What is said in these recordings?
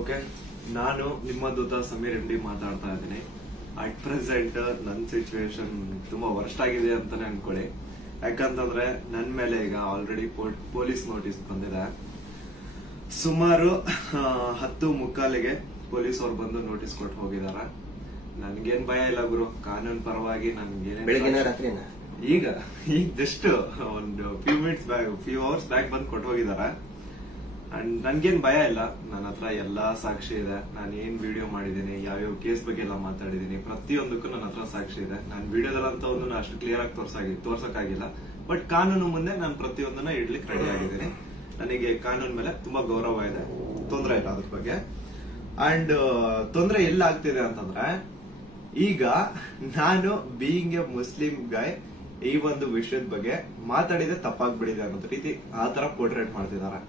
Okay, ನಾನು ನಿಮ್ಮ ದೂತ Sameer MD ಮಾತಾಡ್ತಾ ಇದ್ದೀನಿ. ಅಟ್ ಪ್ರೆಸೆಂಟ್ ನನ್ನ ಸಿಚುವೇಶನ್ ತುಂಬಾ ವರ್ಸ್ಟ್ ಆಗಿದೆ ಅಂತಾನೆ ಅನ್ಕೊಳ್ಳಿ. ಯಾಕಂತಂದ್ರೆ ನನ್ನ ಮೇಲೆ ಈಗ ಆಲ್ರೆಡಿ ಪೊಲೀಸ್ ನೋಟಿಸ್ ಬಂದಿದೆ. ಸುಮಾರು 10:45ಗೆ ಪೊಲೀಸ್ ಅವ್ರು ಬಂದು ನೋಟಿಸ್ ಕೊಟ್ಟು ಹೋಗಿದಾರ. ನನ್ಗೇನ್ ಭಯ ಇಲ್ಲ ಗುರು, ಕಾನೂನು ಪರವಾಗಿ ಈಗ ಜಸ್ಟ್ ಒಂದು ಫ್ಯೂ ಅವರ್ಸ್ ಬ್ಯಾಕ್ ಬಂದು ಕೊಟ್ಟು ಹೋಗಿದಾರ. ಅಂಡ್ ನನ್ಗೇನ್ ಭಯ ಇಲ್ಲ. ನನ್ನ ಹತ್ರ ಎಲ್ಲಾ ಸಾಕ್ಷಿ ಇದೆ. ನಾನು ಏನ್ ವಿಡಿಯೋ ಮಾಡಿದೀನಿ, ಯಾವ್ಯಾವ ಕೇಸ್ ಬಗ್ಗೆ ಎಲ್ಲ ಮಾತಾಡಿದೀನಿ, ಪ್ರತಿಯೊಂದಕ್ಕೂ ನನ್ನ ಹತ್ರ ಸಾಕ್ಷಿ ಇದೆ. ನಾನು ವಿಡಿಯೋದಲ್ಲಂತ ಒಂದು ಅಷ್ಟು ಕ್ಲಿಯರ್ ಆಗಿ ತೋರ್ಸಕ್ಕಾಗಿಲ್ಲ. ಬಟ್ ಕಾನೂನು ಮುಂದೆ ನಾನು ಪ್ರತಿಯೊಂದನ್ನ ಇಡ್ಲಿಕ್ಕೆ ರೆಡಿ ಆಗಿದ್ದೀನಿ. ನನಗೆ ಕಾನೂನು ಮೇಲೆ ತುಂಬಾ ಗೌರವ ಇದೆ, ತೊಂದರೆ ಇಲ್ಲ ಅದ್ರ ಬಗ್ಗೆ. ಅಂಡ್ ತೊಂದರೆ ಎಲ್ಲ ಆಗ್ತಿದೆ ಅಂತಂದ್ರೆ, ಈಗ ನಾನು ಬೀಯಿಂಗ್ ಎ ಮುಸ್ಲಿಂ ಗಾಯ್ ಈ ಒಂದು ವಿಷಯದ ಬಗ್ಗೆ ಮಾತಾಡಿದ್ರೆ ತಪ್ಪಾಗ್ಬಿಡಿದೆ ಅನ್ನೋ ರೀತಿ ಆ ತರ ಪೋರ್ಟ್ರೇಟ್ ಮಾಡ್ತಿದಾರೆ.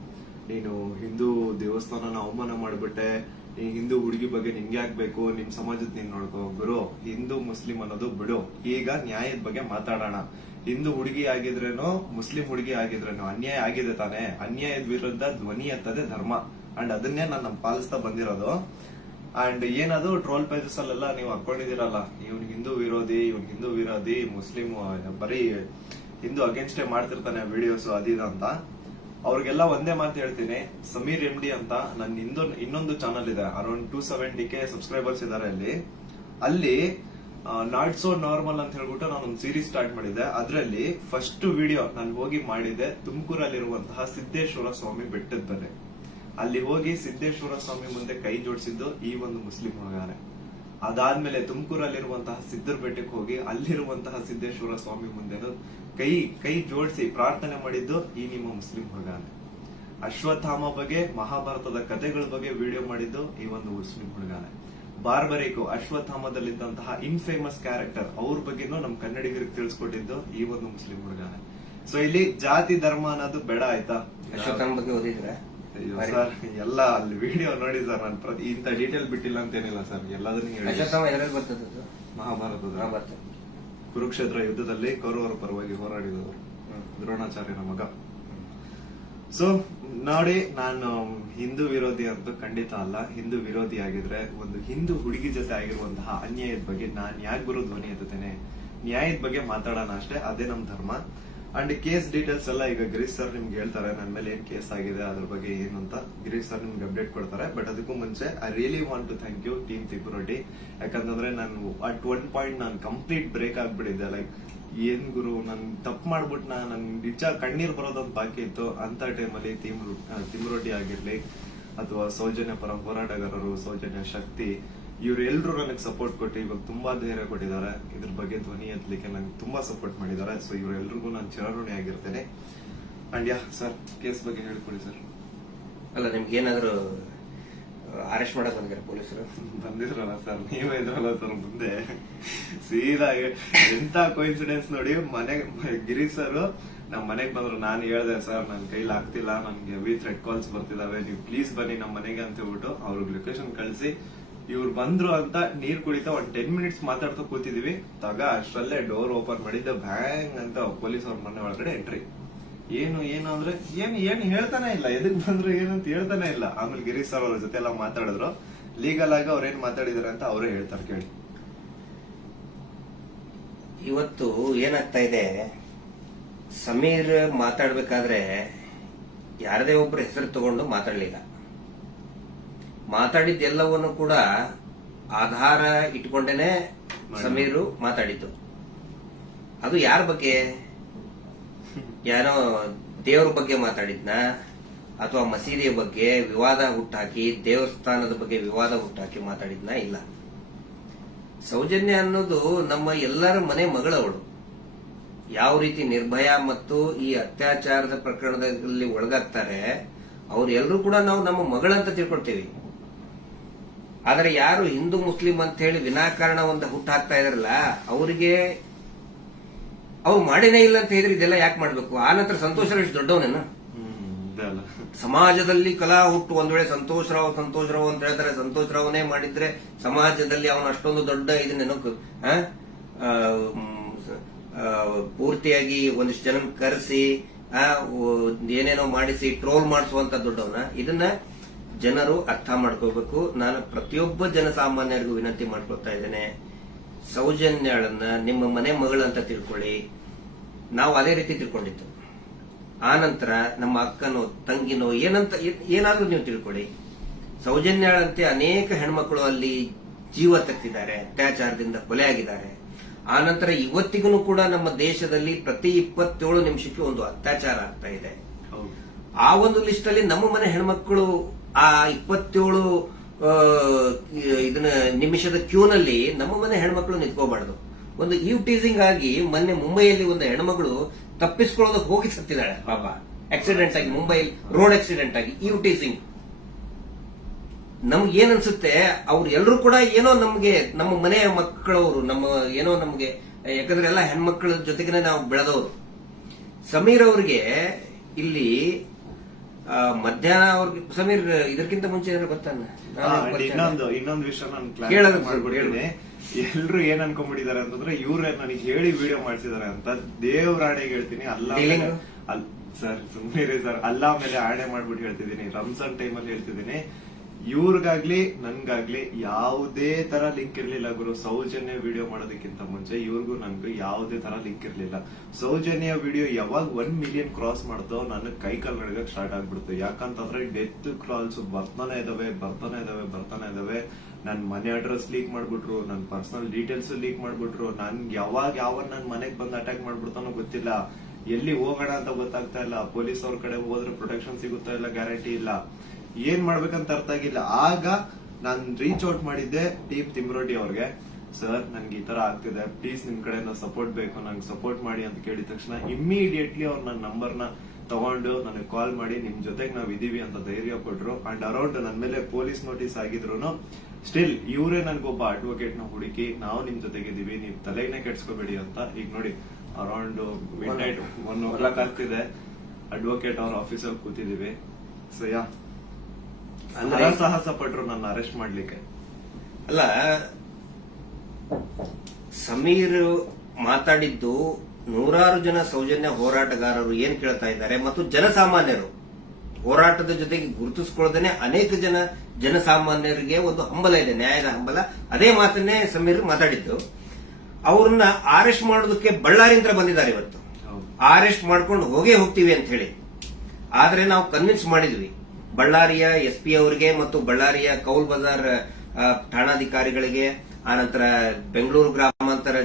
ನೀನು ಹಿಂದೂ ದೇವಸ್ಥಾನನ ಅವಮಾನ ಮಾಡ್ಬಿಟ್ಟೆ, ಈ ಹಿಂದೂ ಹುಡುಗಿ ಬಗ್ಗೆ ನಿಂಗೆ ಆಗ್ಬೇಕು, ನಿಮ್ ಸಮಾಜದ ನೀನ್ ನೋಡ್ಕೋ. ಗುರು, ಹಿಂದೂ ಮುಸ್ಲಿಂ ಅನ್ನೋದು ಬಿಡು, ಈಗ ನ್ಯಾಯದ ಬಗ್ಗೆ ಮಾತಾಡೋಣ. ಹಿಂದೂ ಹುಡುಗಿ ಆಗಿದ್ರೇನೋ ಮುಸ್ಲಿಂ ಹುಡುಗಿ ಆಗಿದ್ರೇನೋ ಅನ್ಯಾಯ ಆಗಿದೆ ತಾನೆ. ಅನ್ಯಾಯದ ವಿರುದ್ಧ ಧ್ವನಿ ಎತ್ತದೆ ಧರ್ಮ. ಅಂಡ್ ಅದನ್ನೇ ನಾನು ಪಾಲಿಸ್ತಾ ಬಂದಿರೋದು. ಅಂಡ್ ಏನದು ಟ್ರೋಲ್ ಪೇಜಸ್ ಅಲ್ಲೆಲ್ಲ ನೀವು ಹಾಕೊಂಡಿದಿರಲ್ಲ, ಇವ್ನ್ ಹಿಂದೂ ವಿರೋಧಿ ಮುಸ್ಲಿಂ ಬರೀ ಹಿಂದೂ ಅಗೇನ್ಸ್ಟ್ ಮಾಡ್ತಿರ್ತಾನೆ ವಿಡಿಯೋಸ್ ಅದಿದ ಅಂತ. ಅವ್ರಿಗೆಲ್ಲ ಒಂದೇ ಮಾತು ಹೇಳ್ತೀನಿ, ಸಮೀರ್ MD ಅಂತ ನನ್ನ ಇನ್ನೊಂದು ಚಾನಲ್ ಇದೆ. ಅರೌಂಡ್ 270K ಸಬ್ಸ್ಕ್ರೈಬರ್ಸ್ ಇದಾರೆ ಅಲ್ಲಿ ನಾಟ್ ಸೋ ನಾರ್ಮಲ್ ಅಂತ ಹೇಳ್ಬಿಟ್ಟು ನಾನು ಒಂದು ಸೀರೀಸ್ ಸ್ಟಾರ್ಟ್ ಮಾಡಿದ್ದೆ. ಅದರಲ್ಲಿ ಫಸ್ಟ್ ವಿಡಿಯೋ ನಾನು ಹೋಗಿ ಮಾಡಿದ್ದೆ ತುಮಕೂರಲ್ಲಿರುವಂತಹ ಸಿದ್ದೇಶ್ವರ ಸ್ವಾಮಿ ಬೆಟ್ಟದ ಬೆಲೆ. ಅಲ್ಲಿ ಹೋಗಿ ಸಿದ್ದೇಶ್ವರ ಸ್ವಾಮಿ ಮುಂದೆ ಕೈ ಜೋಡಿಸಿದ್ದು ಈ ಒಂದು ಮುಸ್ಲಿಂ ಹುಡುಗಾನೆ. ಅದಾದ್ಮೇಲೆ ತುಮಕೂರಲ್ಲಿರುವಂತಹ ಸಿದ್ದರ ಬೆಟ್ಟಕ್ಕೆ ಹೋಗಿ ಅಲ್ಲಿರುವಂತಹ ಸಿದ್ದೇಶ್ವರ ಸ್ವಾಮಿ ಮುಂದೆ ಕೈ ಜೋಡಿಸಿ ಪ್ರಾರ್ಥನೆ ಮಾಡಿದ್ದು ಈ ನಿಮ್ಮ ಮುಸ್ಲಿಂ ಹುಡುಗಾನೆ. ಅಶ್ವತ್ಥಾಮ ಬಗ್ಗೆ, ಮಹಾಭಾರತದ ಕಥೆಗಳ ಬಗ್ಗೆ ವಿಡಿಯೋ ಮಾಡಿದ್ದು ಈ ಒಂದು ಮುಸ್ಲಿಂ ಹುಡುಗಾನೆ. ಬಾರ್ಬರಿಕು ಅಶ್ವತ್ಥಾಮದಲ್ಲಿದ್ದಂತಹ ಇನ್ಫೇಮಸ್ ಕ್ಯಾರೆಕ್ಟರ್ ಅವ್ರ ಬಗ್ಗೆನೂ ನಮ್ ಕನ್ನಡಿಗರಿಗೆ ತಿಳಿಸ್ಕೊಟ್ಟಿದ್ದು ಈ ಒಂದು ಮುಸ್ಲಿಂ ಹುಡುಗಾನೆ. ಸೊ ಇಲ್ಲಿ ಜಾತಿ ಧರ್ಮ ಅನ್ನೋದು ಬೇಡ, ಆಯ್ತಾ? ಅಶ್ವತ್ಥಾಮ ಬಗ್ಗೆ ಓದಿದ್ರೆ ಸರ್ ಎಲ್ಲ ಅಲ್ಲಿ ವಿಡಿಯೋ ನೋಡಿ ಸರ್. ನಾನು ಇಂತ ಡೀಟೇಲ್ ಬಿಟ್ಟಿಲ್ಲ ಅಂತ ಏನಿಲ್ಲ ಸರ್, ಎಲ್ಲದನ್ನೂ ಮಹಾಭಾರತದ ಕುರುಕ್ಷೇತ್ರ ಯುದ್ಧದಲ್ಲಿ ಕೌರವರ ಪರವಾಗಿ ಹೋರಾಡಿದವರು ದ್ರೋಣಾಚಾರ್ಯನ ಮಗ. ಸೊ ನೋಡಿ, ನಾನು ಹಿಂದೂ ವಿರೋಧಿ ಅಂತೂ ಖಂಡಿತ ಅಲ್ಲ. ಹಿಂದೂ ವಿರೋಧಿ ಆಗಿದ್ರೆ ಒಂದು ಹಿಂದೂ ಹುಡುಗಿ ಜೊತೆ ಆಗಿರುವಂತಹ ಅನ್ಯಾಯದ ಬಗ್ಗೆ ನಾನ್ ಯಾಕೆ ಗುರು ಧ್ವನಿ ಎತ್ತುತ್ತೇನೆ? ನ್ಯಾಯದ ಬಗ್ಗೆ ಮಾತಾಡೋಣ ಅಷ್ಟೇ, ಅದೇ ನಮ್ ಧರ್ಮ. ಅಂಡ್ ಕೇಸ್ ಡೀಟೇಲ್ಸ್ ಎಲ್ಲ ಈಗ ಗಿರೀಶ್ ಸರ್ ನಿಮ್ಗೆ ಹೇಳ್ತಾರೆ, ನನ್ನ ಮೇಲೆ ಏನ್ ಕೇಸ್ ಆಗಿದೆ ಅದ್ರ ಬಗ್ಗೆ ಏನು ಅಂತ ಗಿರೀಶ್ ಸರ್ ನಿಮ್ಗೆ ಅಪ್ಡೇಟ್ ಕೊಡ್ತಾರೆ. ಬಟ್ ಅದಕ್ಕೂ ಮುಂಚೆ I really want to thank you team ತಿಪ್ಪುರೊಡ್ಡಿ. ಯಾಕಂತಂದ್ರೆ ನಾನು ಅಟ್ ಒನ್ ಪಾಯಿಂಟ್ ನಾನು ಕಂಪ್ಲೀಟ್ ಬ್ರೇಕ್ ಆಗ್ಬಿಟ್ಟಿದ್ದೆ. ಲೈಕ್ ಏನ್ ಗುರು, ನನ್ ತಪ್ಪು ಮಾಡ್ಬಿಟ್ಟು ನನ್ ನಿಜ ಕಣ್ಣೀರ್ ಬರೋದೊಂದು ಬಾಕಿ ಇತ್ತು. ಅಂತ ಟೈಮಲ್ಲಿ ತಿಮ್ಮರೊಡ್ಡಿ ಆಗಿರ್ಲಿ ಅಥವಾ ಸೌಜನ್ಯ ಪರ ಹೋರಾಟಗಾರರು, ಸೌಜನ್ಯ ಶಕ್ತಿ, ಇವರೆಲ್ಲರೂ ನನಗೆ ಸಪೋರ್ಟ್ ಕೊಟ್ಟು ಇವಾಗ ತುಂಬಾ ಧೈರ್ಯ ಕೊಟ್ಟಿದ್ದಾರೆ. ಇದ್ರ ಬಗ್ಗೆ ಧ್ವನಿ ಎತ್ತಲಿಕ್ಕೆ ನನಗೆ ತುಂಬಾ ಸಪೋರ್ಟ್ ಮಾಡಿದ್ದಾರೆ. ಸೊ ಇವರೆಲ್ಲರಿಗೂ ನಾನು ಚಿರಋಣಿ ಆಗಿರ್ತೇನೆ. ಅಂಡ್ ಯಾ ಸರ್, ಕೇಸ್ ಬಗ್ಗೆ ಹೇಳ್ಕೊಡಿ ಸರ್. ಅಲ್ಲ, ನಿಮ್ಗೆ ಏನಾದ್ರು ಅರೆಸ್ಟ್ ಮಾಡಕ್ ಬಂದಿರ ಪೊಲೀಸರು? ಬಂದಿದ್ರಲ್ಲ ಸರ್, ನೀವೇ ಇದ್ರಲ್ಲ ಸರ್ ಮುಂದೆ. ಸೀದಾ ಎಂತ ಕೋಇನ್ಸಿಡೆನ್ಸ್ ನೋಡಿ, ಗಿರೀಶ್ ಸರ್ ನಮ್ ಮನೆಗ್ ಬಂದ್ರು. ನಾನು ಹೇಳ್ದೆ, ಸರ್ ನನ್ ಕೈಲಿ ಆಗ್ತಿಲ್ಲ, ನನ್ಗೆ ಹೆವಿ ಥ್ರೆಡ್ ಕಾಲ್ಸ್ ಬರ್ತಿದಾವೆ, ನೀವು ಪ್ಲೀಸ್ ಬನ್ನಿ ನಮ್ಮ ಮನೆಗೆ ಅಂತ ಹೇಳ್ಬಿಟ್ಟು ಅವ್ರಿಗೆ ಲೊಕೇಶನ್ ಕಳಿಸಿ ಇವ್ರು ಬಂದ್ರು ಅಂತ ನೀರ್ ಕುಡಿತಾ ಒಂದ್ 10 ಮಿನಿಟ್ಸ್ ಮಾತಾಡ್ತಾ ಕೂತಿದೀವಿ. ಅಷ್ಟರಲ್ಲೇ ಡೋರ್ ಓಪನ್ ಮಾಡಿದ್ದೆ, ಬ್ಯಾಂಗ್ ಅಂತ ಪೊಲೀಸ್ ಅವ್ರ ಮನೆ ಒಳಗಡೆ ಎಂಟ್ರಿ. ಏನು ಅಂದ್ರೆ ಏನು ಹೇಳ್ತಾನೆ ಇಲ್ಲ, ಎದಕ್ ಬಂದ್ರು ಏನಂತ ಹೇಳ್ತಾನೆ ಇಲ್ಲ. ಆಮೇಲೆ ಗಿರೀಶ್ ಸರ್ ಅವ್ರ ಜೊತೆ ಎಲ್ಲ ಮಾತಾಡಿದ್ರು. ಲೀಗಲ್ ಆಗಿ ಅವ್ರೇನ್ ಮಾತಾಡಿದಾರೆ ಅಂತ ಅವರೇ ಹೇಳ್ತಾರೆ, ಕೇಳಿ. ಇವತ್ತು ಏನಾಗ್ತಾ ಇದೆ, ಸಮೀರ್ ಮಾತಾಡ್ಬೇಕಾದ್ರೆ ಯಾರದೇ ಒಬ್ರು ಹೆಸರು ತಗೊಂಡು ಮಾತಾಡ್ಲಿಲ್ಲ. ಮಾತಾಡಿದ್ದೆಲ್ಲವನ್ನು ಕೂಡ ಆಧಾರ ಇಟ್ಕೊಂಡೇನೆ ಸಮೀರು ಮಾತಾಡಿದ್ದು. ಅದು ಯಾರ ಬಗ್ಗೆ? ಯಾರೋ ದೇವರ ಬಗ್ಗೆ ಮಾತಾಡಿದ್ನ, ಅಥವಾ ಮಸೀದಿಯ ಬಗ್ಗೆ ವಿವಾದ ಹುಟ್ಟಾಕಿ, ದೇವಸ್ಥಾನದ ಬಗ್ಗೆ ವಿವಾದ ಹುಟ್ಟಾಕಿ ಮಾತಾಡಿದ್ನ? ಇಲ್ಲ. ಸೌಜನ್ಯ ಅನ್ನೋದು ನಮ್ಮ ಎಲ್ಲರ ಮನೆ ಮಗಳವಳು. ಯಾವ ರೀತಿ ನಿರ್ಭಯ ಮತ್ತು ಈ ಅತ್ಯಾಚಾರದ ಪ್ರಕರಣದಲ್ಲಿ ಒಳಗಾಗ್ತಾರೆ, ಅವ್ರೆಲ್ಲರೂ ಕೂಡ ನಾವು ನಮ್ಮ ಮಗಳಂತ ತಿಳ್ಕೊಳ್ತೇವೆ. ಆದರೆ ಯಾರು ಹಿಂದೂ ಮುಸ್ಲಿಂ ಅಂತ ಹೇಳಿ ವಿನಾಕಾರಣ ಒಂದು ಹುಟ್ಟು ಹಾಕ್ತಾ ಇದಾರಲ್ಲ, ಅವರಿಗೆ ಅವ್ರು ಮಾಡೇನೇ ಇಲ್ಲ ಅಂತ ಹೇಳಿದ್ರೆ ಇದೆಲ್ಲ ಯಾಕೆ ಮಾಡ್ಬೇಕು? ಆ ನಂತರ ಸಂತೋಷ್ ರಾವ್ ಎಷ್ಟು ದೊಡ್ಡವನೇನ? ಸಮಾಜದಲ್ಲಿ ಕಲಾ ಹುಟ್ಟು ಒಂದ್ ವೇಳೆ ಸಂತೋಷ್ ರಾವ್ ಅಂತ ಹೇಳ್ತಾರೆ, ಸಂತೋಷ್ ರಾವ್ನೇ ಮಾಡಿದ್ರೆ ಸಮಾಜದಲ್ಲಿ ಅವನು ಅಷ್ಟೊಂದು ದೊಡ್ಡ ಇದನ್ನೇನೋ ಪೂರ್ತಿಯಾಗಿ ಒಂದಿಷ್ಟು ಜನ ಕರೆಸಿ ಏನೇನೋ ಮಾಡಿಸಿ ಟ್ರೋಲ್ ಮಾಡಿಸುವಂತ ದೊಡ್ಡವನ. ಇದನ್ನ ಜನರು ಅರ್ಥ ಮಾಡ್ಕೋಬೇಕು. ನಾನು ಪ್ರತಿಯೊಬ್ಬ ಜನಸಾಮಾನ್ಯರಿಗೂ ವಿನಂತಿ ಮಾಡ್ಕೊಳ್ತಾ ಇದ್ದೇನೆ, ಸೌಜನ್ಯಳನ್ನ ನಿಮ್ಮ ಮನೆ ಮಗಳಂತ ತಿಳ್ಕೊಳ್ಳಿ. ನಾವು ಅದೇ ರೀತಿ ತಿಳ್ಕೊಂಡಿದ್ದು. ಆ ನಂತರ ನಮ್ಮ ಅಕ್ಕನೋ ತಂಗಿನೋ ಏನಾದ್ರೂ ನೀವು ತಿಳ್ಕೊಳ್ಳಿ. ಸೌಜನ್ಯಳಂತೆ ಅನೇಕ ಹೆಣ್ಮಕ್ಳು ಅಲ್ಲಿ ಜೀವ ತೆತ್ತಿದ್ದಾರೆ, ಅತ್ಯಾಚಾರದಿಂದ ಕೊಲೆ ಆಗಿದ್ದಾರೆ. ಆ ನಂತರ ಇವತ್ತಿಗೂ ಕೂಡ ನಮ್ಮ ದೇಶದಲ್ಲಿ ಪ್ರತಿ 27 ನಿಮಿಷಕ್ಕೆ ಒಂದು ಅತ್ಯಾಚಾರ ಆಗ್ತಾ ಇದೆ. ಆ ಒಂದು ಲಿಸ್ಟ್ ಅಲ್ಲಿ ನಮ್ಮ ಮನೆ ಹೆಣ್ಮಕ್ಳು ಆ 27 ಇದನ್ನ ನಿಮಿಷದ ಕ್ಯೂನಲ್ಲಿ ನಮ್ಮ ಮನೆ ಹೆಣ್ಮಕ್ಳು ನಿಂತ್ಕೋಬಾರ್ದು. ಒಂದು ಟೀಸಿಂಗ್ ಆಗಿ ಮೊನ್ನೆ ಮುಂಬೈಯಲ್ಲಿ ಒಂದು ಹೆಣ್ಮಗಳು ತಪ್ಪಿಸ್ಕೊಳ್ಳೋದಕ್ಕೆ ಹೋಗಿ ಸತ್ತಿದ್ದಾಳೆ ಪಾಪ, ಆಕ್ಸಿಡೆಂಟ್ ಆಗಿ, ಮುಂಬೈ ರೋಡ್ ಆಕ್ಸಿಡೆಂಟ್ ಆಗಿ. ಟೀಸಿಂಗ್ ನಮ್ಗೆ ಏನ್ ಅನ್ಸುತ್ತೆ, ಅವ್ರು ಎಲ್ಲರೂ ಕೂಡ ಏನೋ ನಮ್ಗೆ ನಮ್ಮ ಮನೆಯ ಮಕ್ಕಳವರು, ನಮ್ಮ ಏನೋ ನಮ್ಗೆ, ಯಾಕಂದ್ರೆ ಎಲ್ಲ ಹೆಣ್ಮಕ್ಳ ಜೊತೆಗೆ ನಾವು ಬೆಳೆದವರು. ಸಮೀರ್ ಅವ್ರಿಗೆ ಇಲ್ಲಿ ಮಧ್ಯಾಹ್ನ ಅವ್ರಿಗೆ, ಸಮೀರ್ ಇದಕ್ಕಿಂತ ಮುಂಚೆ ಏನಾದ್ರು ಗೊತ್ತಾನ? ಇನ್ನೊಂದು ವಿಷಯ ನಾನು ಕ್ಲಾರಿಫೈ ಮಾಡ್ಬಿಡ್ತೀನಿ. ಎಲ್ರು ಏನ್ ಅನ್ಕೊಂಡ್ಬಿಟ್ಟಿದ್ದಾರೆ ಅಂತಂದ್ರೆ ಇವ್ರೆ ನನಗೆ ಹೇಳಿ ವಿಡಿಯೋ ಮಾಡ್ಸಿದಾರೆ ಅಂತ. ದೇವ್ರಾಣೆಗೆ ಹೇಳ್ತೀನಿ, ಸರ್ ಸುಮ್ಮನೆ ಸರ್, ಅಲ್ಲಾ ಮೇಲೆ ಆಣೆ ಮಾಡ್ಬಿಟ್ಟು ಹೇಳ್ತಿದ್ದೀನಿ, ರಂಜಾನ್ ಟೈಮಲ್ಲಿ ಹೇಳ್ತಿದ್ದೀನಿ. ಇವ್ರಿಗಾಗ್ಲಿ ನನ್ಗಾಗ್ಲಿ ಯಾವುದೇ ತರ ಲಿಂಕ್ ಇರ್ಲಿಲ್ಲ ಗುರು. ಸೌಜನ್ಯ ವಿಡಿಯೋ ಮಾಡೋದಕ್ಕಿಂತ ಮುಂಚೆ ಇವ್ರಿಗೂ ನನ್ಗೂ ಯಾವುದೇ ತರ ಲಿಂಕ್ ಇರ್ಲಿಲ್ಲ. ಸೌಜನ್ಯ ವಿಡಿಯೋ ಯಾವಾಗ 1 ಮಿಲಿಯನ್ ಕ್ರಾಸ್ ಮಾಡ್ತೋ ನನಗ್ ಕೈ ಕಾಲ್ ನಡಗಕ್ ಸ್ಟಾರ್ಟ್ ಆಗ್ಬಿಡ್ತು. ಯಾಕಂತಂದ್ರೆ ಡೆತ್ ಕಾಲ್ಸ್ ಬರ್ತಾನೆ ಇದಾವೆ. ನನ್ ಮನೆ ಅಡ್ರೆಸ್ ಲೀಕ್ ಮಾಡ್ಬಿಟ್ರು, ನನ್ ಪರ್ಸನಲ್ ಡೀಟೇಲ್ಸ್ ಲೀಕ್ ಮಾಡ್ಬಿಟ್ರು. ನನ್ಗೆ ಯಾವ ನನ್ ಮನೆಗ್ ಬಂದು ಅಟ್ಯಾಕ್ ಮಾಡ್ಬಿಡ್ತಾನೋ ಗೊತ್ತಿಲ್ಲ. ಎಲ್ಲಿ ಹೋಗೋಣ ಅಂತ ಗೊತ್ತಾಗ್ತಾ ಇಲ್ಲ. ಪೊಲೀಸ್ ಅವ್ರ ಕಡೆ ಹೋದ್ರೆ ಪ್ರೊಟೆಕ್ಷನ್ ಸಿಗುತ್ತಾ ಇಲ್ಲ, ಗ್ಯಾರಂಟಿ ಇಲ್ಲ. ಏನ್ ಮಾಡ್ಬೇಕಂತ ಅರ್ಥ ಆಗಿಲ್ಲ. ಆಗ ನಾನ್ ರೀಚ್ ಔಟ್ ಮಾಡಿದ್ದೆ ಟೀಮ್ ತಿಮ್ರೋಟಿ ಅವ್ರಿಗೆ. ಸರ್ ನನ್ಗೆ ಈ ತರ ಆಗ್ತಿದೆ, ಪ್ಲೀಸ್ ನಿಮ್ ಕಡೆ ಸಪೋರ್ಟ್ ಬೇಕು, ನಂಗೆ ಸಪೋರ್ಟ್ ಮಾಡಿ ಅಂತ ಕೇಳಿದ ತಕ್ಷಣ ಇಮ್ಮಿಡಿಯೇಟ್ಲಿ ಅವ್ರು ನನ್ನ ನಂಬರ್ನ ತಗೊಂಡು ನನಗೆ ಕಾಲ್ ಮಾಡಿ ನಿಮ್ ಜೊತೆಗೆ ನಾವ್ ಇದೀವಿ ಅಂತ ಧೈರ್ಯ ಕೊಟ್ರು. ಅಂಡ್ ಅರೌಂಡ್ ನನ್ ಮೇಲೆ ಪೊಲೀಸ್ ನೋಟಿಸ್ ಆಗಿದ್ರು ಸ್ಟಿಲ್ ಇವರೇ ನನ್ಗೊಬ್ಬ ಅಡ್ವೊಕೇಟ್ ನ ಹುಡುಕಿ ನಾವು ನಿಮ್ ಜೊತೆಗಿದೀವಿ, ನೀವ್ ತಲೆನೇ ಕೆಡ್ಸ್ಕೋಬೇಡಿ ಅಂತ. ಈಗ ನೋಡಿ ಅರೌಂಡ್ ಮಿಡ್ ನೈಟ್ 1 ಆಗ್ತಿದೆ, ಅಡ್ವೊಕೇಟ್ ಅವ್ರ ಆಫೀಸಲ್ಲಿ ಕೂತಿದೀವಿ. ಸೊ ಯಾ ಸಾಹಸ ಪಟ್ರು ನನ್ನ ಅರೆಸ್ಟ್ ಮಾಡ್ಲಿಕ್ಕೆ. ಅಲ್ಲ, ಸಮೀರ್ ಮಾತಾಡಿದ್ದು ನೂರಾರು ಜನ ಸೌಜನ್ಯ ಹೋರಾಟಗಾರರು ಏನ್ ಕೇಳ್ತಾ ಇದ್ದಾರೆ ಮತ್ತು ಜನಸಾಮಾನ್ಯರು ಹೋರಾಟದ ಜೊತೆಗೆ ಗುರುತಿಸಿಕೊಳ್ಳದೇನೆ ಅನೇಕ ಜನಸಾಮಾನ್ಯರಿಗೆ ಒಂದು ಹಂಬಲ ಇದೆ, ನ್ಯಾಯದ ಹಂಬಲ. ಅದೇ ಮಾತನ್ನೇ ಸಮೀರ್ ಮಾತಾಡಿದ್ದು. ಅವ್ರನ್ನ ಅರೆಸ್ಟ್ ಮಾಡೋದಕ್ಕೆ ಬಳ್ಳಾರಿಯಿಂದ ಬಂದಿದ್ದಾರೆ ಇವತ್ತು. ಅರೆಸ್ಟ್ ಮಾಡ್ಕೊಂಡು ಹೋಗ್ತೀವಿ ಅಂತ ಹೇಳಿ. ಆದ್ರೆ ನಾವು ಕನ್ವಿನ್ಸ್ ಮಾಡಿದ್ವಿ ಬಳ್ಳಾರಿಯ SP ಅವರಿಗೆ ಮತ್ತು ಬಳ್ಳಾರಿಯ ಕೌಲ್ ಬಜಾರ್ ಠಾಣಾಧಿಕಾರಿಗಳಿಗೆ, ಆನಂತರ ಬೆಂಗಳೂರು ಗ್ರಾಮಾಂತರ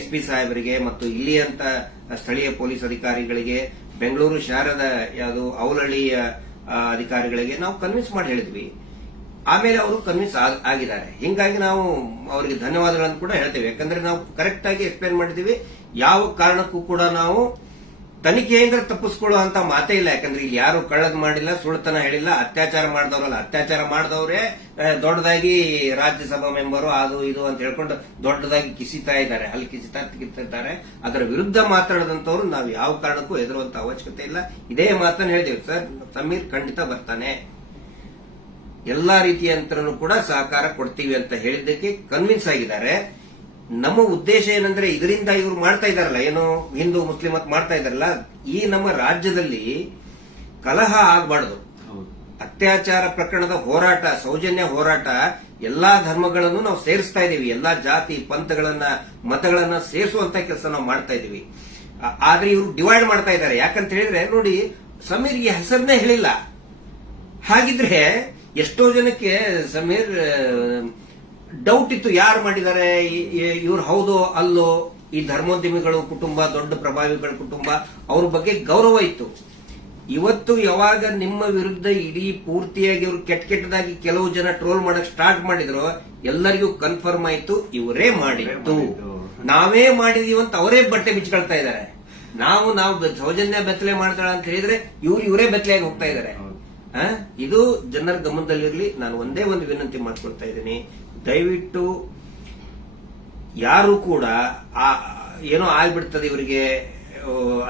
SP ಸಾಹೇಬರಿಗೆ ಮತ್ತು ಇಲ್ಲಿಯಂತ ಸ್ಥಳೀಯ ಪೊಲೀಸ್ ಅಧಿಕಾರಿಗಳಿಗೆ, ಬೆಂಗಳೂರು ಶಹರದ ಯಾವುದು ಅವಲಹಳ್ಳಿಯ ಅಧಿಕಾರಿಗಳಿಗೆ ನಾವು ಕನ್ವಿನ್ಸ್ ಮಾಡಿ ಹೇಳಿದ್ವಿ. ಆಮೇಲೆ ಅವರು ಕನ್ವಿನ್ಸ್ ಆಗಿದ್ದಾರೆ. ಹಿಂಗಾಗಿ ನಾವು ಅವರಿಗೆ ಧನ್ಯವಾದಗಳನ್ನು ಕೂಡ ಹೇಳ್ತೇವೆ. ಯಾಕಂದ್ರೆ ನಾವು ಕರೆಕ್ಟ್ ಆಗಿ ಎಕ್ಸ್ಪ್ಲೇನ್ ಮಾಡಿದೀವಿ. ಯಾವ ಕಾರಣಕ್ಕೂ ಕೂಡ ನಾವು ತನಿಖೆಯಿಂದ ತಪ್ಪಿಸ್ಕೊಳ್ಳುವಂತ ಮಾತೇ ಇಲ್ಲ. ಯಾಕಂದ್ರೆ ಇಲ್ಲಿ ಯಾರು ಕಳ್ಳದ್ ಮಾಡಿಲ್ಲ, ಸುಳ್ತನ ಹೇಳಿಲ್ಲ, ಅತ್ಯಾಚಾರ ಮಾಡಿದವರಲ್ಲ. ಅತ್ಯಾಚಾರ ಮಾಡಿದವರೇ ದೊಡ್ಡದಾಗಿ ರಾಜ್ಯಸಭಾ ಮೆಂಬರು ಅದು ಇದು ಅಂತ ಹೇಳ್ಕೊಂಡು ದೊಡ್ಡದಾಗಿ ಕಿಸಿತಾ ಇದ್ದಾರೆ, ಅಲ್ಲಿ ಕಿಸಿತಾರೆ. ಅದರ ವಿರುದ್ಧ ಮಾತಾಡದಂತವ್ರು ನಾವು ಯಾವ ಕಾರಣಕ್ಕೂ ಹೆದರುವಂತ ಅವಶ್ಯಕತೆ ಇಲ್ಲ. ಇದೇ ಮಾತನ್ನು ಹೇಳಿದೇವೆ ಸರ್, ಸಮೀರ್ ಖಂಡಿತ ಬರ್ತಾನೆ, ಎಲ್ಲಾ ರೀತಿಯಂತರೂ ಕೂಡ ಸಹಕಾರ ಕೊಡ್ತೀವಿ ಅಂತ ಹೇಳಿದ್ದಕ್ಕೆ ಕನ್ವಿನ್ಸ್ ಆಗಿದ್ದಾರೆ. ನಮ್ಮ ಉದ್ದೇಶ ಏನಂದ್ರೆ ಇದರಿಂದ ಇವರು ಮಾಡ್ತಾ ಇದಾರಲ್ಲ, ಏನು ಹಿಂದೂ ಮುಸ್ಲಿಂ ಅಂತ ಮಾಡ್ತಾ ಇದಾರಲ್ಲ, ಈ ನಮ್ಮ ರಾಜ್ಯದಲ್ಲಿ ಕಲಹ ಆಗಬಾರ್ದು. ಅತ್ಯಾಚಾರ ಪ್ರಕರಣದ ಹೋರಾಟ, ಸೌಜನ್ಯ ಹೋರಾಟ, ಎಲ್ಲಾ ಧರ್ಮಗಳನ್ನು ನಾವು ಸೇರಿಸ್ತಾ ಇದೀವಿ. ಎಲ್ಲಾ ಜಾತಿ ಪಂಥಗಳನ್ನ ಮತಗಳನ್ನ ಸೇರಿಸುವಂತ ಕೆಲಸ ನಾವು ಮಾಡ್ತಾ ಇದೀವಿ. ಆದ್ರೆ ಇವರು ಡಿವೈಡ್ ಮಾಡ್ತಾ ಇದ್ದಾರೆ. ಯಾಕಂತ ಹೇಳಿದ್ರೆ ನೋಡಿ, ಸಮೀರ್ಗೆ ಹೆಸರನ್ನೇ ಹೇಳಿಲ್ಲ. ಹಾಗಿದ್ರೆ ಎಷ್ಟೋ ಜನಕ್ಕೆ ಸಮೀರ್ ಡೌಟ್ ಇತ್ತು, ಯಾರು ಮಾಡಿದ್ದಾರೆ, ಇವ್ರು ಹೌದೋ ಅಲ್ಲೋ. ಈ ಧರ್ಮೋದ್ಯಮಿಗಳು ಕುಟುಂಬ, ದೊಡ್ಡ ಪ್ರಭಾವಿಗಳ ಕುಟುಂಬ, ಅವ್ರ ಬಗ್ಗೆ ಗೌರವ ಇತ್ತು. ಇವತ್ತು ಯಾವಾಗ ನಿಮ್ಮ ವಿರುದ್ಧ ಇಡೀ ಪೂರ್ತಿಯಾಗಿ ಅವರು ಕೆಟ್ಟದಾಗಿ ಕೆಲವು ಜನ ಟ್ರೋಲ್ ಮಾಡಕ್ ಸ್ಟಾರ್ಟ್ ಮಾಡಿದ್ರು, ಎಲ್ಲರಿಗೂ ಕನ್ಫರ್ಮ್ ಆಯ್ತು ಇವರೇ ಮಾಡಿದ್ದು, ನಾವೇ ಮಾಡಿದೀವಿ ಅಂತ ಅವರೇ ಬಟ್ಟೆ ಬಿಚ್ಕೊಳ್ತಾ ಇದ್ದಾರೆ. ನಾವು ಸೌಜನ್ಯ ಬೆತ್ತಲೆ ಮಾಡ್ತಾಳ ಅಂತ ಹೇಳಿದ್ರೆ ಇವರೇ ಬೆತ್ತಲೆಯಾಗಿ ಹೋಗ್ತಾ ಇದ್ದಾರೆ. ಇದು ಜನರ ಗಮನದಲ್ಲಿರಲಿ. ನಾನು ಒಂದೇ ಒಂದು ವಿನಂತಿ ಮಾಡ್ಕೊಳ್ತಾ ಇದ್ದೀನಿ, ದಯವಿಟ್ಟು ಯಾರು ಕೂಡ ಏನೋ ಆಗ್ಬಿಡ್ತದೆ ಇವರಿಗೆ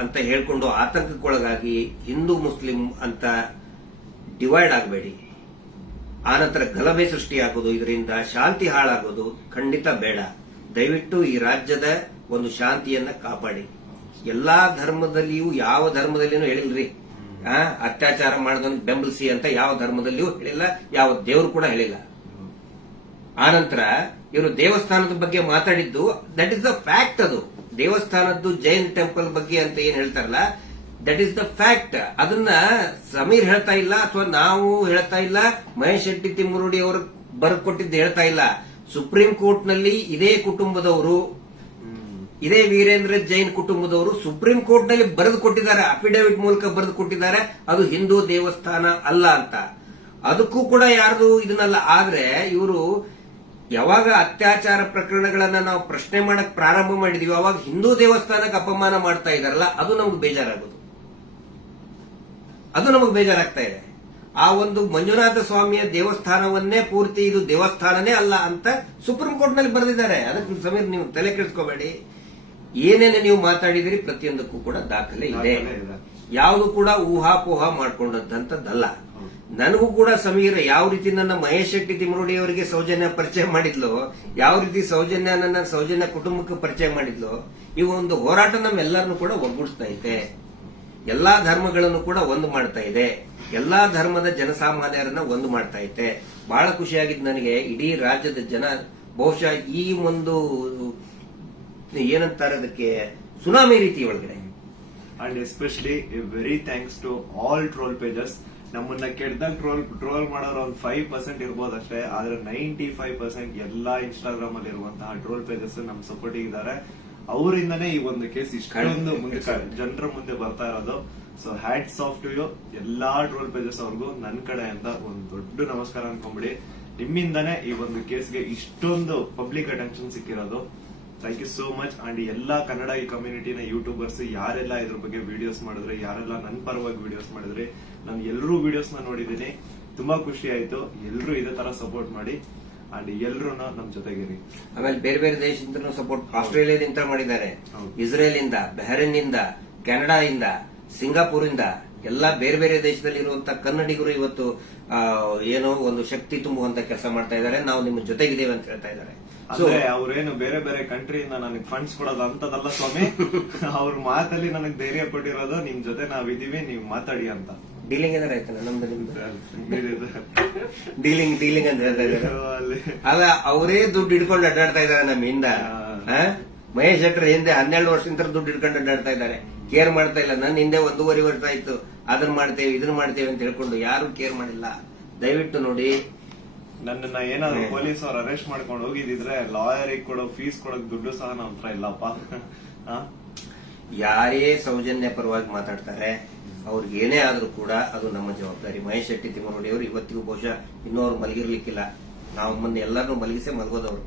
ಅಂತ ಹೇಳ್ಕೊಂಡು ಆತಂಕಕ್ಕೊಳಗಾಗಿ ಹಿಂದೂ ಮುಸ್ಲಿಂ ಅಂತ ಡಿವೈಡ್ ಆಗಬೇಡಿ. ಆನಂತರ ಗಲಭೆ ಸೃಷ್ಟಿಯಾಗೋದು, ಇದರಿಂದ ಶಾಂತಿ ಹಾಳಾಗೋದು ಖಂಡಿತ ಬೇಡ. ದಯವಿಟ್ಟು ಈ ರಾಜ್ಯದ ಒಂದು ಶಾಂತಿಯನ್ನ ಕಾಪಾಡಿ. ಎಲ್ಲಾ ಧರ್ಮದಲ್ಲಿಯೂ ಯಾವ ಧರ್ಮದಲ್ಲಿನೂ ಹೇಳಿಲ್ರಿ ಅತ್ಯಾಚಾರ ಮಾಡೋದನ್ನ ಬೆಂಬಲಿಸಿ ಅಂತ ಯಾವ ಧರ್ಮದಲ್ಲಿಯೂ ಹೇಳಿಲ್ಲ, ಯಾವ ದೇವರು ಕೂಡ ಹೇಳಿಲ್ಲ. ಆನಂತರ ಇವರು ದೇವಸ್ಥಾನದ ಬಗ್ಗೆ ಮಾತಾಡಿದ್ದು ದಟ್ ಇಸ್ ದ ಫ್ಯಾಕ್ಟ್. ಅದು ದೇವಸ್ಥಾನದ್ದು ಜೈನ್ ಟೆಂಪಲ್ ಬಗ್ಗೆ ಅಂತ ಏನ್ ಹೇಳ್ತಾರಲ್ಲ, ದಟ್ ಇಸ್ ದ ಫ್ಯಾಕ್ಟ್. ಅದನ್ನ ಸಮೀರ್ ಹೇಳ್ತಾ ಇಲ್ಲ, ಅಥವಾ ನಾವು ಹೇಳ್ತಾ ಇಲ್ಲ, ಮಹೇಶ್ ಶೆಟ್ಟಿ ತಿಮ್ಮರುಡಿ ಅವರು ಬರೆದು ಕೊಟ್ಟಿದ್ದು ಹೇಳ್ತಾ ಇಲ್ಲ. ಸುಪ್ರೀಂ ಕೋರ್ಟ್ ನಲ್ಲಿ ಇದೇ ಕುಟುಂಬದವರು, ಇದೇ ವೀರೇಂದ್ರ ಜೈನ್ ಕುಟುಂಬದವರು ಸುಪ್ರೀಂ ಕೋರ್ಟ್ ನಲ್ಲಿ ಬರೆದು ಕೊಟ್ಟಿದ್ದಾರೆ, ಅಫಿಡವಿಟ್ ಮೂಲಕ ಬರೆದು ಕೊಟ್ಟಿದ್ದಾರೆ, ಅದು ಹಿಂದೂ ದೇವಸ್ಥಾನ ಅಲ್ಲ ಅಂತ. ಅದಕ್ಕೂ ಕೂಡ ಯಾರ್ದು ಇದನ್ನಲ್ಲ. ಆದ್ರೆ ಇವರು ಯಾವಾಗ ಅತ್ಯಾಚಾರ ಪ್ರಕರಣಗಳನ್ನ ನಾವು ಪ್ರಶ್ನೆ ಮಾಡಕ್ ಪ್ರಾರಂಭ ಮಾಡಿದೀವಿ, ಅವಾಗ ಹಿಂದೂ ದೇವಸ್ಥಾನಕ್ಕೆ ಅಪಮಾನ ಮಾಡ್ತಾ ಇದಾರಲ್ಲ, ಅದು ನಮ್ಗೆ ಬೇಜಾರಾಗೋದು, ಅದು ನಮಗೆ ಬೇಜಾರಾಗ್ತಾ ಇದೆ. ಆ ಒಂದು ಮಂಜುನಾಥ ಸ್ವಾಮಿಯ ದೇವಸ್ಥಾನವನ್ನೇ ಪೂರ್ತಿ ಇದು ದೇವಸ್ಥಾನನೇ ಅಲ್ಲ ಅಂತ ಸುಪ್ರೀಂ ಕೋರ್ಟ್ ನಲ್ಲಿ ಬರೆದಿದ್ದಾರೆ. ಅದಕ್ಕೆ ಸಮೀರ್ ನೀವು ತಲೆ ಕೆಡಿಸ್ಕೋಬೇಡಿ. ಏನೇನು ನೀವು ಮಾತಾಡಿದಿರಿ ಪ್ರತಿಯೊಂದಕ್ಕೂ ಕೂಡ ದಾಖಲೆ ಇದೆ. ಯಾವುದು ಕೂಡ ಊಹಾಪೋಹ ಮಾಡ್ಕೊಂಡಂತದ್ದಲ್ಲ. ನನಗೂ ಕೂಡ ಸಮೀರ್ ಯಾವ ರೀತಿ ನನ್ನ ಮಹೇಶ್ ಶೆಟ್ಟಿ ತಿಮ್ಮರುಡಿ ಅವರಿಗೆ ಸೌಜನ್ಯ ಪರಿಚಯ ಮಾಡಿದ್ಲು, ಯಾವ ರೀತಿ ಸೌಜನ್ಯ ಕುಟುಂಬಕ್ಕೆ ಪರಿಚಯ ಮಾಡಿದ್ಲು, ಈ ಒಂದು ಹೋರಾಟ ನಮ್ಮೆಲ್ಲರನ್ನು ಕೂಡ ಒಗ್ಗೂಡಿಸ್ತಾ ಇದೆ. ಎಲ್ಲಾ ಧರ್ಮಗಳನ್ನು ಕೂಡ ಒಂದು ಮಾಡ್ತಾ ಇದೆ, ಎಲ್ಲಾ ಧರ್ಮದ ಜನಸಾಮಾನ್ಯರನ್ನ ಒಂದು ಮಾಡ್ತಾ ಇದೆ. ಬಹಳ ಖುಷಿಯಾಗಿದ್ದು ನನಗೆ. ಇಡೀ ರಾಜ್ಯದ ಜನ ಬಹುಶಃ ಈ ಒಂದು ಏನಂತಾರೆ ಅದಕ್ಕೆ ಸುನಾಮಿ ರೀತಿ ಒಳಗಡೆ. And especially very thanks to all troll pages. ನಮ್ಮನ್ನ ಕೆಟ್ಟದಾಗ ಟ್ರೋಲ್ ಮಾಡೋರು ಒಂದು 5% ಇರ್ಬೋದಷ್ಟೇ, ಆದ್ರೆ 95% ಎಲ್ಲಾ ಇನ್ಸ್ಟಾಗ್ರಾಮ್ ಅಲ್ಲಿ ಇರುವಂತಹ ಟ್ರೋಲ್ ಪೇಜಸ್ ನಮ್ ಸಪೋರ್ಟ್ ಇದ್ದಾರೆ. ಅವರಿಂದನೇ ಈ ಒಂದು ಕೇಸ್ ಇಷ್ಟೊಂದು ಮುಂದೆ ಜನರ ಮುಂದೆ ಬರ್ತಾ ಇರೋದು. So hats off to you ಎಲ್ಲಾ ಟ್ರೋಲ್ ಪೇಜಸ್ ಅವ್ರಿಗೂ ನನ್ನ ಕಡೆಯಿಂದ ಒಂದು ದೊಡ್ಡ ನಮಸ್ಕಾರ ಅನ್ಕೊಂಬಿಡಿ. ನಿಮ್ಮಿಂದಾನೇ ಈ ಒಂದು ಕೇಸ್ಗೆ ಇಷ್ಟೊಂದು ಪಬ್ಲಿಕ್ ಅಟೆನ್ಷನ್ ಸಿಕ್ಕಿರೋದು. Thank you so much. And ಎಲ್ಲಾ ಕನ್ನಡ ಈ ಕಮ್ಯುನಿಟಿನ ಯೂಟ್ಯೂಬರ್ಸ್ ಯಾರೆಲ್ಲ ಇದ್ರ ಬಗ್ಗೆ ವಿಡಿಯೋಸ್ ಮಾಡಿದ್ರೆ, ಯಾರೆಲ್ಲ ನನ್ನ ಪರವಾಗಿ ವಿಡಿಯೋಸ್ ಮಾಡಿದ್ರೆ, ನಾನು ಎಲ್ಲರೂ ವಿಡಿಯೋಸ್ ನ ನೋಡಿದೀನಿ. ತುಂಬಾ ಖುಷಿ ಆಯ್ತು. ಎಲ್ಲರೂ ಇದೇ ತರ ಸಪೋರ್ಟ್ ಮಾಡಿ ಅಂಡ್ ಎಲ್ರು ನಮ್ ಜೊತೆಗಿರಿ. ಆಮೇಲೆ ಬೇರೆ ಬೇರೆ ದೇಶದಿಂದ ಸಪೋರ್ಟ್ ಆಸ್ಟ್ರೇಲಿಯಾದಿಂದ ಮಾಡಿದ್ದಾರೆ, ಇಸ್ರೇಲ್ ಇಂದ, ಬಹರೇನ್ ಇಂದ, ಕೆನಡಾ ಇಂದ, ಸಿಂಗಾಪುರ್ ಇಂದ, ಎಲ್ಲಾ ಬೇರೆ ಬೇರೆ ದೇಶದಲ್ಲಿ ಇರುವಂತಹ ಕನ್ನಡಿಗರು ಇವತ್ತು ಏನೋ ಒಂದು ಶಕ್ತಿ ತುಂಬುವಂತ ಕೆಲಸ ಮಾಡ್ತಾ ಇದ್ದಾರೆ. ನಾವು ನಿಮ್ಮ ಜೊತೆಗಿದ್ದೇವೆ ಅಂತ ಹೇಳ್ತಾ ಇದ್ದಾರೆ. ಅಂದ್ರೆ ಅವ್ರೇನು ಬೇರೆ ಬೇರೆ ಕಂಟ್ರಿಯಿಂದ ನನಗೆ ಫಂಡ್ಸ್ ಕೊಡೋದು ಅಂತದಲ್ಲ ಸ್ವಾಮಿ. ಅವ್ರ ಮಾತಲ್ಲಿ ನನಗೆ ಧೈರ್ಯ ಕೊಟ್ಟಿರೋದು ನಿಮ್ ಜೊತೆ ನಾವಿದೀವಿ, ನೀವು ಮಾತಾಡಿ ಅಂತ. ಡೀಲಿಂಗ್ ಏನಾರ ಆಯ್ತಲ್ಲ ನಮ್ದು ನಿಮ್ದು ಡೀಲಿಂಗ್ ಅಂತ ಹೇಳ್ತಾ ಇದ್ದಾರೆ. ಅಲ್ಲ, ಅವರೇ ದುಡ್ಡು ಹಿಡ್ಕೊಂಡು ಅಡ್ಡಾಡ್ತಾ ಇದ್ದಾರೆ ನಮ್ಮಿಂದ. ಮಹೇಶ್ ಶೆಟ್ಟರ್ ಹಿಂದೆ 12 ವರ್ಷದಿಂದ ದುಡ್ಡು ಹಿಡ್ಕೊಂಡು ಅಡ್ಡಾಡ್ತಾ ಇದ್ದಾರೆ. ಕೇರ್ ಮಾಡ್ತಾ ಇಲ್ಲ. ನನ್ನ ಹಿಂದೆ 1.5 ವರ್ಷ ಆಯ್ತು ಅದನ್ನ ಮಾಡ್ತೇವೆ ಇದನ್ನ ಮಾಡ್ತೇವೆ ಅಂತ ಹೇಳ್ಕೊಂಡು ಯಾರು ಕೇರ್ ಮಾಡಿಲ್ಲ. ದಯವಿಟ್ಟು ನೋಡಿ, ನನ್ನನ್ನ ಏನಾದ್ರು ಪೊಲೀಸ್ ಅವ್ರು ಅರೆಸ್ಟ್ ಮಾಡ್ಕೊಂಡು ಹೋಗಿದ್ರೆ ಲಾಯರಿಗೆ ಕೊಡೋ ಫೀಸ್ ಕೊಡೋಕ್ ದುಡ್ಡು ಸಹ ನಮ್ಮ ಹತ್ರ ಇಲ್ಲಪ್ಪ. ಯಾರೇ ಸೌಜನ್ಯ ಪರವಾಗಿ ಮಾತಾಡ್ತಾರೆ, ಅವ್ರಿಗೆ ಏನೇ ಆದ್ರೂ ಕೂಡ ಅದು ನಮ್ಮ ಜವಾಬ್ದಾರಿ. ಮಹೇಶ್ ಶೆಟ್ಟಿ ತಿಮ್ಮರುಡಿ ಅವರು ಇವತ್ತಿಗೂ ಬಹುಶಃ ಇನ್ನೂ ಅವ್ರು ಮಲಗಿರ್ಲಿಕ್ಕಿಲ್ಲ. ನಾವು ಮೊನ್ನೆ ಎಲ್ಲರನ್ನೂ ಮಲಗಿಸೇ ಮಲಗೋದವ್ರು.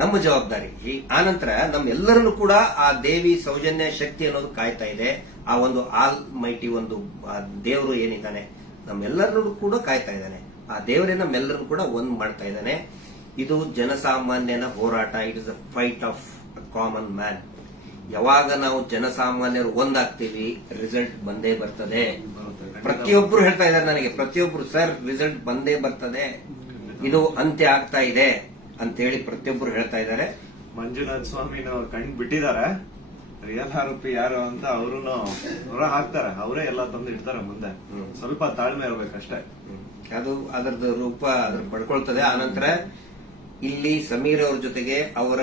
ನಮ್ಮ ಜವಾಬ್ದಾರಿ. ಆನಂತರ ನಮ್ಮೆಲ್ಲರನ್ನು ಕೂಡ ಆ ದೇವಿ ಸೌಜನ್ಯ ಶಕ್ತಿ ಅನ್ನೋದು ಕಾಯ್ತಾ ಇದೆ. ಆ ಒಂದು ಆಲ್ ಮೈಟಿ ಒಂದು ದೇವರು ಏನಿದ್ದಾನೆ ನಮ್ಮೆಲ್ಲರನ್ನು ಕೂಡ ಕಾಯ್ತಾ ಇದ್ದಾನೆ. ಆ ದೇವರೇ ನಮ್ಮೆಲ್ಲರನ್ನು ಕೂಡ ಒಂದ್ ಮಾಡ್ತಾ ಇದ್ದಾನೆ. ಇದು ಜನಸಾಮಾನ್ಯನ ಹೋರಾಟ. It is a fight of a common man. ಯಾವಾಗ ನಾವು ಜನಸಾಮಾನ್ಯರು ಒಂದಾಗ್ತೀವಿ, ರಿಸಲ್ಟ್ ಬಂದೇ ಬರ್ತದೆ. ಪ್ರತಿಯೊಬ್ರು ಹೇಳ್ತಾ ಇದ್ದಾರೆ ನನಗೆ, ಪ್ರತಿಯೊಬ್ರು ಸರ್ ರಿಸಲ್ಟ್ ಬಂದೇ ಬರ್ತದೆ, ಇದು ಅಂತ್ಯ ಆಗ್ತಾ ಇದೆ ಅಂತೇಳಿ ಪ್ರತಿಯೊಬ್ರು ಹೇಳ್ತಾ ಇದ್ದಾರೆ. ಮಂಜುನಾಥ ಸ್ವಾಮಿನ ಕಂಡು ಬಿಟ್ಟಿದ್ದಾರೆ. ರಿಯಲ್ ಆರೋಪಿ ಯಾರು ಅಂತ ಅವರು ಹೊರ ಹಾಕ್ತಾರೆ. ಅವರೇ ಎಲ್ಲ ತಂದು ಇಡ್ತಾರೆ ಮುಂದೆ. ಸ್ವಲ್ಪ ತಾಳ್ಮೆ ಇರ್ಬೇಕಷ್ಟೇ. ಅದು ಅದರದ್ದು ರೂಪ ಪಡ್ಕೊಳ್ತದೆ. ಆನಂತರ ಇಲ್ಲಿ ಸಮೀರ್ ಅವ್ರ ಜೊತೆಗೆ ಅವರ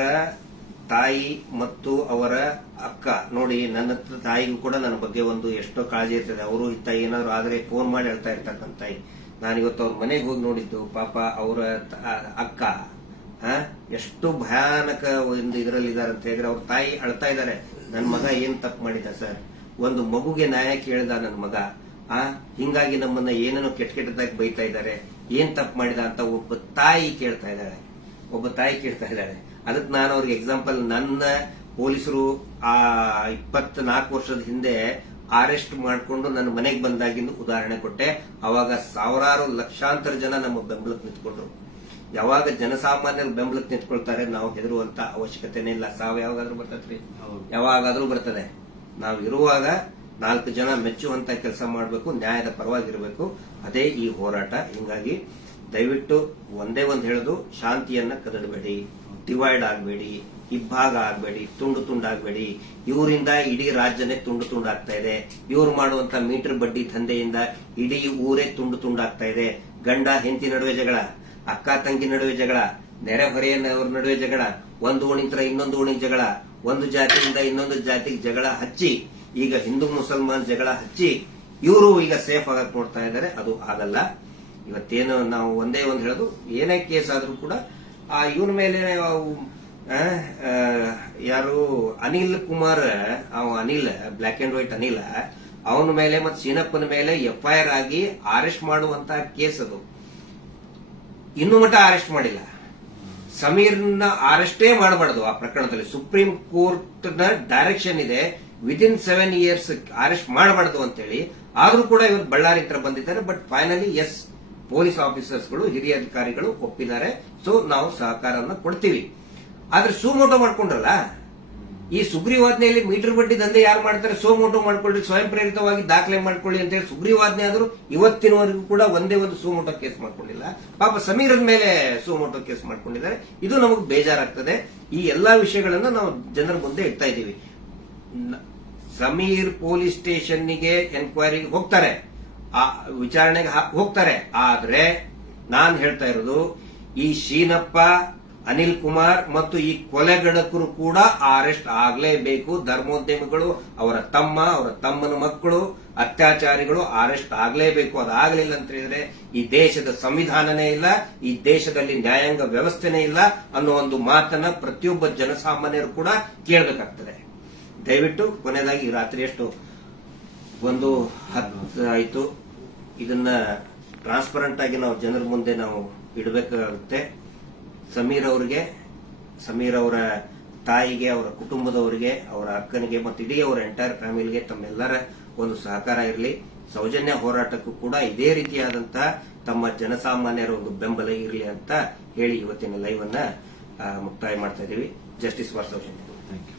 ತಾಯಿ ಮತ್ತು ಅವರ ಅಕ್ಕ ನೋಡಿ, ನನ್ನ ತಾಯಿಗೂ ಕೂಡ ನನ್ನ ಬಗ್ಗೆ ಒಂದು ಎಷ್ಟೋ ಕಾಳಜಿ ಇರ್ತದೆ. ಅವರು ಇತ್ತ ಏನಾದ್ರು ಆದ್ರೆ ಫೋನ್ ಮಾಡಿ ಹೇಳ್ತಾ ಇರ್ತಾರೆ ನನ್ನ ತಾಯಿ. ನಾನಿವತ್ತು ಅವ್ರ ಮನೆಗೆ ಹೋಗಿ ನೋಡಿದ್ದು, ಪಾಪ ಅವರ ಅಕ್ಕ ಎಷ್ಟು ಭಯಾನಕ ಒಂದು ಇದರಲ್ಲಿ ಇದಾರೆ ಅಂತ ಹೇಳಿದ್ರೆ, ಅವ್ರ ತಾಯಿ ಅಳ್ತಾ ಇದ್ದಾರೆ. ನನ್ನ ಮಗ ಏನ್ ತಪ್ಪು ಮಾಡಿದ ಸರ್, ಒಂದು ಮಗುಗೆ ನ್ಯಾಯ ಕೇಳಿದ ನನ್ನ ಮಗ, ಹಿಂಗಾಗಿ ನಮ್ಮನ್ನ ಏನೇನೋ ಕೆಟ್ಟದಾಗಿ ಬೈತಾ ಇದ್ದಾರೆ, ಏನ್ ತಪ್ಪು ಮಾಡಿದ ಅಂತ ಒಬ್ಬ ತಾಯಿ ಕೇಳ್ತಾ ಇದ್ದಾಳೆ. ಅದಕ್ಕೆ ನಾನು ಅವ್ರಿಗೆ ಎಕ್ಸಾಂಪಲ್, ನನ್ನ ಪೊಲೀಸರು ಆ 24 ವರ್ಷದ ಹಿಂದೆ ಅರೆಸ್ಟ್ ಮಾಡಿಕೊಂಡು ನನ್ನ ಮನೆಗೆ ಬಂದಾಗಿಂದು ಉದಾಹರಣೆ ಕೊಟ್ಟೆ. ಅವಾಗ ಸಾವಿರಾರು ಲಕ್ಷಾಂತರ ಜನ ನಮ್ಮ ಬೆಂಬಲಕ್ಕೆ ನಿಂತ್ಕೊಂಡ್ರು. ಯಾವಾಗ ಜನಸಾಮಾನ್ಯರು ಬೆಂಬಲಕ್ಕೆ ನಿಂತ್ಕೊಳ್ತಾರೆ, ನಾವು ಹೆದರುವಂತ ಅವಶ್ಯಕತೆನೇ ಇಲ್ಲ. ಸಾವು ಯಾವಾಗಾದ್ರೂ ಬರ್ತದ್ರಿ, ಯಾವಾಗಾದ್ರೂ ಬರ್ತದೆ. ನಾವು ಇರುವಾಗ 4 ಜನ ಮೆಚ್ಚುವಂತ ಕೆಲಸ ಮಾಡಬೇಕು, ನ್ಯಾಯದ ಪರವಾಗಿರಬೇಕು. ಅದೇ ಈ ಹೋರಾಟ. ಹಿಂಗಾಗಿ ದಯವಿಟ್ಟು ಒಂದೇ ಒಂದು ಹೇಳೋದು, ಶಾಂತಿಯನ್ನ ಕದಡಬೇಡಿ, ಡಿವೈಡ್ ಆಗಬೇಡಿ. ಇಬ್ಬಾಗ ಆಗ್ಬೇಡಿ, ತುಂಡು ತುಂಡಾಗಬೇಡಿ. ಇವರಿಂದ ಇಡೀ ರಾಜ್ಯನೇ ತುಂಡು ತುಂಡಾಗ್ತಾ ಇದೆ. ಇವ್ರು ಮಾಡುವಂತ ಮೀಟರ್ ಬಡ್ಡಿ ದಂಧೆಯಿಂದ ಇಡೀ ಊರೇ ತುಂಡು ತುಂಡಾಗ್ತಾ ಇದೆ. ಗಂಡ ಹೆಂಡತಿ ನಡುವೆ ಜಗಳ, ಅಕ್ಕ ತಂಗಿ ನಡುವೆ ಜಗಳ, ನೆರೆಹೊರೆಯವ್ರ ನಡುವೆ ಜಗಳ, ಒಂದು ಓಣಿಂತ್ರ ಇನ್ನೊಂದು ಓಣಿ ಜಗಳ, ಒಂದು ಜಾತಿಯಿಂದ ಇನ್ನೊಂದು ಜಾತಿಗೆ ಜಗಳ ಹಚ್ಚಿ, ಈಗ ಹಿಂದೂ ಮುಸಲ್ಮಾನ್ ಜಗಳ ಹಚ್ಚಿ ಇವರು ಈಗ ಸೇಫ್ ಆಗಕ್ ನೋಡ್ತಾ ಇದ್ದಾರೆ. ಅದು ಆಗಲ್ಲ. ಇವತ್ತೇನು ನಾವು ಒಂದೇ ಒಂದು ಹೇಳೋದು, ಏನೇ ಕೇಸ್ ಆದ್ರೂ ಕೂಡ ಆ ಇವನ ಮೇಲೆ ಯಾರು Anil Kumar, Anil black and white Anil, ಅವನ ಮೇಲೆ ಮತ್ತು ಸೀನಪ್ಪನ ಮೇಲೆ FIR ಆಗಿ ಅರೆಸ್ಟ್ ಮಾಡುವಂತಹ ಕೇಸ್ ಅದು. ಇನ್ನೂ ಮಟ್ಟ ಅರೆಸ್ಟ್ ಮಾಡಿಲ್ಲ. ಸಮೀರ್ನ ಅರೆಸ್ಟೇ ಮಾಡಬಾರ್ದು ಆ ಪ್ರಕರಣದಲ್ಲಿ. ಸುಪ್ರೀಂ ಕೋರ್ಟ್ ನ ಡೈರೆಕ್ಷನ್ ಇದೆ, ವಿದಿನ್ 7 years ಅರೆಸ್ಟ್ ಮಾಡಬಾರ್ದು ಅಂತೇಳಿ. ಆದ್ರೂ ಕೂಡ ಇವರು ಬಳ್ಳಾರಿ ಹತ್ರ ಬಂದಿದ್ದಾರೆ. ಬಟ್ ಫೈನಲಿ ಎಸ್, ಪೊಲೀಸ್ ಆಫೀಸರ್ಸ್ಗಳು, ಹಿರಿಯ ಅಧಿಕಾರಿಗಳು ಒಪ್ಪಿದ್ದಾರೆ. ಸೊ ನಾವು ಸಹಕಾರವನ್ನು ಕೊಡ್ತೀವಿ. ಆದ್ರೆ ಸುಮೋಟೋ ಮಾಡ್ಕೊಂಡ್ರಲ್ಲ, ಈ ಸುಗ್ರೀವಾಜ್ಞೆಯಲ್ಲಿ ಮೀಟರ್ ಬಡ್ಡಿ ದಂಧೆ ಯಾರು ಮಾಡ್ತಾರೆ, ಸುಮೋಟೋ ಮಾಡ್ಕೊಳ್ಳಿ, ಸ್ವಯಂ ಪ್ರೇರಿತವಾಗಿ ದಾಖಲೆ ಮಾಡ್ಕೊಳ್ಳಿ ಅಂತ ಹೇಳಿ ಸುಗ್ರೀವಾಜ್ಞೆ ಆದರೂ ಇವತ್ತಿನವರೆಗೂ ಕೂಡ ಒಂದೇ ಒಂದು ಸುಮೋಟೋ ಕೇಸ್ ಮಾಡ್ಕೊಂಡಿಲ್ಲ. ಪಾಪ ಸಮೀರನ ಮೇಲೆ ಸುಮೋಟೋ ಕೇಸ್ ಮಾಡ್ಕೊಂಡಿದ್ದಾರೆ. ಇದು ನಮಗೆ ಬೇಜಾರಾಗ್ತದೆ. ಈ ಎಲ್ಲಾ ವಿಷಯಗಳನ್ನ ನಾವು ಜನರ ಮುಂದೆ ಇಡ್ತಾ ಇದ್ದೀವಿ. ಸಮೀರ್ ಪೊಲೀಸ್ ಸ್ಟೇಷನ್ಗೆ ಎನ್ಕ್ವೈರಿಗೆ ಹೋಗ್ತಾರೆ, ಆ ವಿಚಾರಣೆಗೆ ಹೋಗ್ತಾರೆ. ಆದ್ರೆ ನಾನ್ ಹೇಳ್ತಾ ಇರೋದು, ಈ ಶೀನಪ್ಪ, ಅನಿಲ್ ಕುಮಾರ್ ಮತ್ತು ಈ ಕೊಲೆಗಡಕರು ಕೂಡ ಅರೆಸ್ಟ್ ಆಗಲೇಬೇಕು. ಧರ್ಮೋದ್ಯಮಿಗಳು, ಅವರ ತಮ್ಮ, ಅವರ ತಮ್ಮನ ಮಕ್ಕಳು, ಅತ್ಯಾಚಾರಿಗಳು ಅರೆಸ್ಟ್ ಆಗಲೇಬೇಕು. ಅದಾಗಲಿಲ್ಲ ಅಂತ ಹೇಳಿದ್ರೆ ಈ ದೇಶದ ಸಂವಿಧಾನನೇ ಇಲ್ಲ, ಈ ದೇಶದಲ್ಲಿ ನ್ಯಾಯಾಂಗ ವ್ಯವಸ್ಥೆನೇ ಇಲ್ಲ ಅನ್ನೋ ಒಂದು ಮಾತನ್ನ ಪ್ರತಿಯೊಬ್ಬ ಜನಸಾಮಾನ್ಯರು ಕೂಡ ಕೇಳಬೇಕಾಗ್ತದೆ. ದಯವಿಟ್ಟು ಕೊನೆಯದಾಗಿ ರಾತ್ರಿ ಎಷ್ಟು 1:10 ಆಯಿತು. ಇದನ್ನ ಟ್ರಾನ್ಸ್ಪರೆಂಟ್ ಆಗಿ ನಾವು ಜನರ ಮುಂದೆ ನಾವು ಇಡಬೇಕಾಗುತ್ತೆ. ಸಮೀರ್ ಅವರ ತಾಯಿಗೆ, ಅವರ ಕುಟುಂಬದವರಿಗೆ, ಅವರ ಅಕ್ಕನಿಗೆ ಮತ್ತು ಇಡೀ ಅವರ ಎಂಟೈರ್ ಫ್ಯಾಮಿಲಿಗೆ ತಮ್ಮೆಲ್ಲರ ಒಂದು ಸಹಕಾರ ಇರಲಿ. ಸೌಜನ್ಯ ಹೋರಾಟಕ್ಕೂ ಕೂಡ ಇದೇ ರೀತಿಯಾದಂತಹ ತಮ್ಮ ಜನಸಾಮಾನ್ಯರ ಒಂದು ಬೆಂಬಲ ಇರಲಿ ಅಂತ ಹೇಳಿ ಇವತ್ತಿನ ಲೈವ್ ಅನ್ನ ಮುಕ್ತಾಯ ಮಾಡ್ತಾ ಇದ್ದೀವಿ. Justice for Soujanya. Thank you.